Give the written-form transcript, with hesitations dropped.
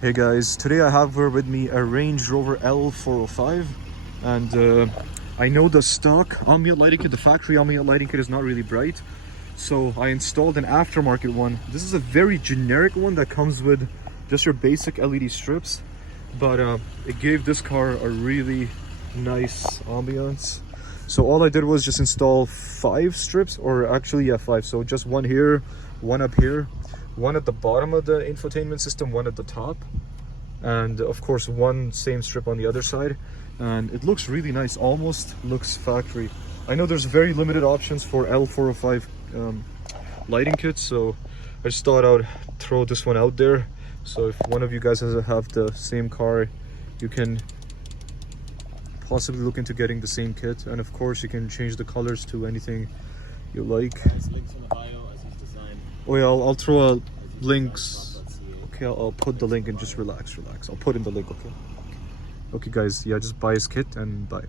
Hey guys, today I have here with me a Range Rover L405, and I know the stock ambient lighting kit, the factory ambient lighting kit is not really bright, so I installed an aftermarket one. This is a very generic one that comes with just your basic LED strips, but it gave this car a really nice ambiance. So all I did was just install 5 strips, or actually yeah, 5. So just one here, one up here, one at the bottom of the infotainment system, one at the top, and of course one same strip on the other side. And it looks really nice, almost looks factory. I know there's very limited options for L405 lighting kits, so I just thought I'd throw this one out there. So if one of you guys have the same car, you can possibly look into getting the same kit, and of course you can change the colors to anything you like. There's links in the bio, Azizdesignshop.ca. Oh yeah, I'll throw a links. Okay, I'll put the link and just relax. I'll put in the link, okay? Okay guys, yeah, just buy his kit and bye.